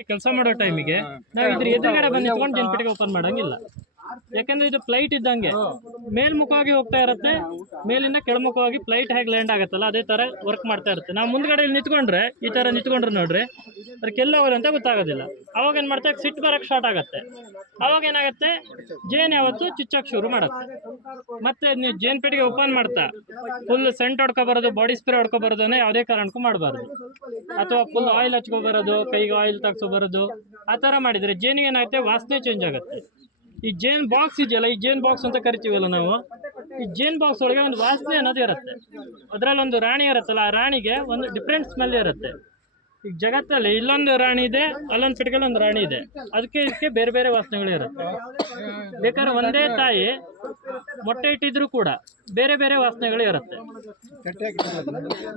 ಕೆಲಸ ಮಾಡೋ ಟೈಮಿಗೆ ನಾವು ಇದ್ರ ಎದುರುಗಡೆ ಬಂದು ನಿಂತ್ಕೊಂಡು ಜೇನ್ಪೆಟ್ಟಿಗೆ ಓಪನ್ ಮಾಡಂಗಿಲ್ಲ. ಯಾಕಂದ್ರೆ ಇದು ಫ್ಲೈಟ್ ಇದ್ದಂಗೆ ಮೇಲ್ಮುಖವಾಗಿ ಹೋಗ್ತಾ ಇರುತ್ತೆ, ಮೇಲಿಂದ ಕೆಳಮುಖವಾಗಿ ಫ್ಲೈಟ್ ಹೇಗೆ ಲ್ಯಾಂಡ್ ಆಗುತ್ತಲ್ಲ ಅದೇ ತರ ವರ್ಕ್ ಮಾಡ್ತಾ ಇರುತ್ತೆ. ನಾವು ಮುಂದ್ಗಡೆ ಇಲ್ಲಿ ನಿಂತ್ಕೊಂಡ್ರೆ ಈ ತರ ನಿಂತ್ಕೊಂಡ್ರೆ ನೋಡ್ರಿ ಅದಕ್ಕೆಲ್ಲ ಅಂತ ಗೊತ್ತಾಗೋದಿಲ್ಲ. ಅವಾಗ ಏನ್ ಮಾಡ್ತಾ ಸಿಟ್ಟು ಬರಕ್ ಸ್ಟಾರ್ಟ್ ಆಗತ್ತೆ. ಅವಾಗ ಏನಾಗುತ್ತೆ, ಜೇನ್ ಯಾವತ್ತು ಚುಚ್ಚಕ್ ಶುರು ಮಾಡುತ್ತೆ. ಮತ್ತೆ ನೀವು ಜೇನ್ ಪೆಟ್ಟಿಗೆ ಓಪನ್ ಮಾಡ್ತಾ ಫುಲ್ ಸೆಂಟ್ ಹೊಡ್ಕೊಬರೋದು, ಬಾಡಿ ಸ್ಪ್ರೇ ಹೊಡ್ಕೊಬರೋದು ಯಾವುದೇ ಕಾರಣಕ್ಕೂ ಮಾಡಬಾರ್ದು. ಅಥವಾ ಫುಲ್ ಆಯಿಲ್ ಹಚ್ಕೊಬರೋದು, ಕೈಗೆ ಆಯಿಲ್ ತಗ್ಸೋಬರೋದು, ಆ ತರ ಮಾಡಿದ್ರೆ ಜೇನಿಗೆ ಏನಾಗುತ್ತೆ, ವಾಸನೆ ಚೇಂಜ್ ಆಗುತ್ತೆ. ಈ ಜೇನ್ ಬಾಕ್ಸ್ ಇದೆಯಲ್ಲ, ಈ ಜೇನ್ ಬಾಕ್ಸ್ ಅಂತ ಕರಿತೀವಲ್ಲ ನಾವು, ಈ ಜೇನ್ ಬಾಕ್ಸ್ ಒಳಗೆ ಒಂದು ವಾಸನೆ ಅನ್ನೋದು ಇರುತ್ತೆ. ಅದ್ರಲ್ಲಿ ಒಂದು ರಾಣಿ ಇರುತ್ತಲ್ಲ, ಆ ರಾಣಿಗೆ ಒಂದು ಡಿಫ್ರೆಂಟ್ ಸ್ಮೆಲ್ ಇರುತ್ತೆ. ಈಗ ಜಗತ್ತಲ್ಲಿ ಇಲ್ಲೊಂದು ರಾಣಿ ಇದೆ, ಅಲ್ಲೊಂದು ಪೆಟ್ಟಿಗೆಲ್ ಒಂದು ರಾಣಿ ಇದೆ, ಇದಕ್ಕೆ ಬೇರೆ ಬೇರೆ ವಾಸನೆಗಳು ಇರುತ್ತೆ. ಬೇಕಾದ್ರೆ ಒಂದೇ ತಾಯಿ ಮೊಟ್ಟೆ ಇಟ್ಟಿದ್ರು ಕೂಡ ಬೇರೆ ಬೇರೆ ವಾಸನೆಗಳು ಇರುತ್ತೆ.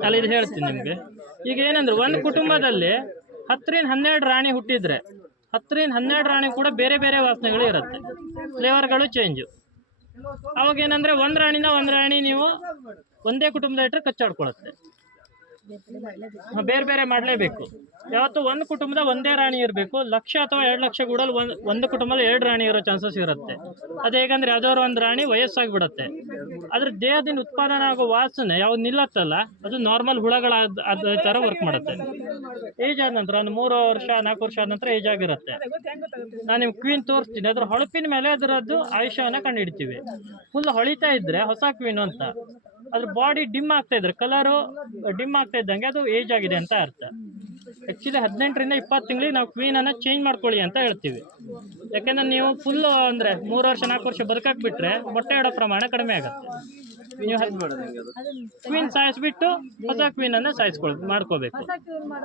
ಅಲ್ಲಿ ಇದು ಹೇಳ್ತೀನಿ ನಿಮ್ಗೆ. ಈಗ ಏನಂದ್ರೆ ಒಂದು ಕುಟುಂಬದಲ್ಲಿ 10ರಿಂದ 12 ರಾಣಿ ಹುಟ್ಟಿದ್ರೆ 10ರಿಂದ 12 ರಾಣಿ ಕೂಡ ಬೇರೆ ಬೇರೆ ವಾಸನೆಗಳು ಇರುತ್ತೆ, ಫ್ಲೇವರ್ಗಳು ಚೇಂಜು. ಅವಾಗ ಏನಂದ್ರೆ ಒಂದು ರಾಣಿ ನೀವು ಒಂದೇ ಕುಟುಂಬದ ಇಟ್ಟರೆ ಕಚ್ಚಾಡ್ಕೊಳುತ್ತೆ. ಬೇರೆ ಬೇರೆ ಮಾಡಲೇಬೇಕು. ಯಾವತ್ತು ಒಂದು ಕುಟುಂಬದ ಒಂದೇ ರಾಣಿ ಇರಬೇಕು. 1,00,000 ಅಥವಾ 2,00,000 ಗೂಡಲ್ಲಿ ಒಂದು ಕುಟುಂಬದಲ್ಲಿ 2 ರಾಣಿ ಇರೋ ಚಾನ್ಸಸ್ ಇರುತ್ತೆ. ಅದು ಹೇಗಂದ್ರೆ ಯಾವ್ದಾದ್ರು ಒಂದು ರಾಣಿ ವಯಸ್ಸಾಗ್ಬಿಡುತ್ತೆ, ಅದ್ರ ದೇಹದಿಂದ ಉತ್ಪಾದನೆ ಆಗೋ ವಾಸನೆ ಯಾವ್ದು ನಿಲ್ಲತ್ತಲ್ಲ, ಅದು ನಾರ್ಮಲ್ ಹುಳಗಳ ಅದ ಥರ ವರ್ಕ್ ಮಾಡುತ್ತೆ. ಏಜ್ ಆದ ನಂತರ ಒಂದು 3 ವರ್ಷ 4 ವರ್ಷ ಆದ ನಂತರ ಏಜ್ ಆಗಿರುತ್ತೆ. ನಾನು ನಿಮ್ಗೆ ಕ್ವೀನ್ ತೋರಿಸ್ತೀನಿ, ಅದ್ರ ಹೊಳಪಿನ ಮೇಲೆ ಅದರದ್ದು ಆಯುಷ್ಯವನ್ನು ಕಂಡುಹಿಡ್ತೀವಿ. ಫುಲ್ ಹೊಳಿತಾ ಇದ್ರೆ ಹೊಸ ಕ್ವೀನ್ ಅಂತ, ಅದ್ರ ಬಾಡಿ ಡಿಮ್ ಆಗ್ತಾ ಇದ್ರೆ, ಕಲರು ಡಿಮ್ ಆಗ್ತಾ ಇದ್ದಂಗೆ ಅದು ಏಜ್ ಆಗಿದೆ ಅಂತ ಅರ್ಥ. ಆಕ್ಚುಲಿ 18ರಿಂದ 20 ತಿಂಗಳಿಗೆ ನಾವು ಕ್ವೀನ್ ಅನ್ನ ಚೇಂಜ್ ಮಾಡ್ಕೊಳ್ಳಿ ಅಂತ ಹೇಳ್ತೀವಿ. ಯಾಕೆಂದ್ರೆ ನೀವು ಫುಲ್ ಅಂದ್ರೆ 3 ವರ್ಷ 4 ವರ್ಷ ಬದುಕಕ್ಕೆ ಬಿಟ್ರೆ ಮೊಟ್ಟೆ ಇಡೋ ಪ್ರಮಾಣ ಕಡಿಮೆ ಆಗುತ್ತೆ. ನೀವು ಕ್ವೀನ್ ಸಾಯಿಸ್ಬಿಟ್ಟು ಹೊಸ ಕ್ವೀನ್ ಅನ್ನ ಮಾಡ್ಕೋಬೇಕು.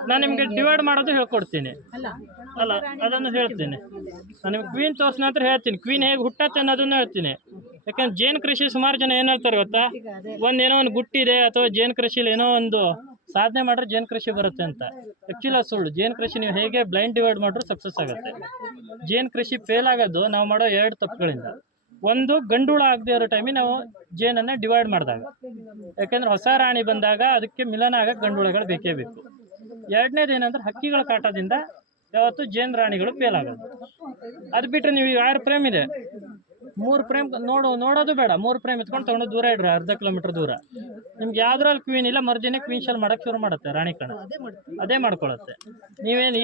ನಾನು ನಿಮ್ಗೆ ಡಿವೈಡ್ ಮಾಡೋದು ಹೇಳ್ಕೊಡ್ತೀನಿ ಅಲ್ಲ, ಅದನ್ನು ಹೇಳ್ತೀನಿ. ನಾನು ನಿಮ್ಗೆ ಕ್ವೀನ್ ತೋರಿಸಿದ ನಂತರ ಹೇಳ್ತೀನಿ ಕ್ವೀನ್ ಹೇಗೆ ಹುಟ್ಟತ್ತೆ ಅನ್ನೋದನ್ನು ಹೇಳ್ತೀನಿ. ಯಾಕಂದ್ರೆ ಜೇನು ಕೃಷಿ ಸುಮಾರು ಜನ ಏನ್ ಹೇಳ್ತಾರೆ ಗೊತ್ತಾ, ಏನೋ ಒಂದು ಗುಟ್ಟಿದೆ ಅಥವಾ ಜೇನು ಕೃಷಿಲಿ ಏನೋ ಒಂದು ಸಾಧನೆ ಮಾಡ್ರೆ ಜೇನು ಕೃಷಿ ಬರುತ್ತೆ ಅಂತ. ಆಕ್ಚುಲಿ ಅದು ಸುಳ್ಳು. ಜೇನು ಕೃಷಿ ನೀವು ಹೇಗೆ ಬ್ಲೈಂಡ್ ಡಿವೈಡ್ ಮಾಡ್ರೂ ಸಕ್ಸಸ್ ಆಗುತ್ತೆ. ಜೇನು ಕೃಷಿ ಫೇಲ್ ಆಗೋದು ನಾವು ಮಾಡೋ 2 ತಪ್ಪುಗಳಿಂದ. ಒಂದು, ಗಂಡುಳ ಆಗದೆ ಇರೋ ಟೈಮಿಗೆ ನಾವು ಜೇನನ್ನ ಡಿವೈಡ್ ಮಾಡಿದಾಗ, ಯಾಕೆಂದ್ರೆ ಹೊಸ ರಾಣಿ ಬಂದಾಗ ಅದಕ್ಕೆ ಮಿಲನ ಆಗಕ್ಕೆ ಗಂಡುಳಗಳು ಬೇಕೇ ಬೇಕು. 2ನೇದು ಏನಂದ್ರೆ ಹಕ್ಕಿಗಳ ಕಾಟದಿಂದ ಯಾವತ್ತು ಜೇನು ರಾಣಿಗಳು ಫೇಲ್ ಆಗೋದು. ಅದು ಬಿಟ್ಟರೆ ನೀವು 6 ಫ್ರೇಮ್ ಇದೆ, 3 ಫ್ರೇಮ್ ನೋಡೋದು ಬೇಡ, 3 ಫ್ರೇಮ್ ಇಟ್ಕೊಂಡು ತಗೊಂಡು ದೂರ ಇಡ್ರಿ, 1/2 ಕಿಲೋಮೀಟರ್ ದೂರ. ನಿಮ್ಗೆ ಯಾವ್ದ್ರಲ್ಲಿ ಕ್ವೀನ್ ಇಲ್ಲ ಮರ್ಜಿನೇ ಕ್ವೀನ್ ಶಾಲ್ ಮಾಡಕ್ ಶುರು ಮಾಡುತ್ತೆ ರಾಣಿ ಕಣ, ಅದೇ ಮಾಡ್ಕೊಳತ್ತೆ.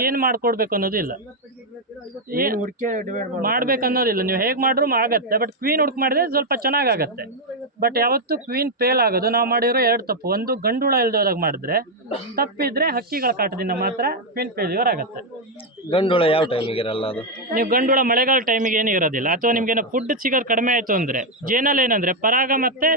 ಏನು ಮಾಡ್ಕೊಡ್ಬೇಕು ಅನ್ನೋದು ಇಲ್ಲ, ಮಾಡ್ಬೇಕು ಅನ್ನೋದಿಲ್ಲ. ನೀವು ಹೇಗೆ ಮಾಡ್ರೂ ಆಗತ್ತೆ, ಬಟ್ ಕ್ವೀನ್ ಹುಡುಕ್ ಮಾಡಿದ್ರೆ ಸ್ವಲ್ಪ ಚೆನ್ನಾಗತ್ತೆ. ಬಟ್ ಯಾವತ್ತು ಕ್ವೀನ್ ಫೇಲ್ ಆಗೋದು ನಾವು ಮಾಡಿರೋ 2 ತಪ್ಪು. ಒಂದು, ಗಂಡುಳ ಇಲ್ದೋದಾಗ ಮಾಡಿದ್ರೆ ತಪ್ಪಿದ್ರೆ ಹಕ್ಕಿಗಳ ಕಾಟದಿಂದ ಮಾತ್ರ ಕ್ವೀನ್ ಫೇಲ್ಯೂರ್ ಆಗುತ್ತೆ. ಗಂಡುಳ ಯಾವ ಟೈಮಿಗೆ ಇರಲ್ಲ ಅದು? ನೀವು ಗಂಡುಳ ಮಳೆಗಾಲ ಟೈಮಿಗೆ ಏನು ಇರೋದಿಲ್ಲ, ಅಥವಾ ನಿಮ್ಗೆ ಫುಡ್ ಸಿಗೋದು ಕಡಿಮೆ ಆಯ್ತು ಅಂದ್ರೆ ಜೇನಲ್ಲಿ ಏನಂದ್ರೆ ಪರಾಗ ಮತ್ತೆ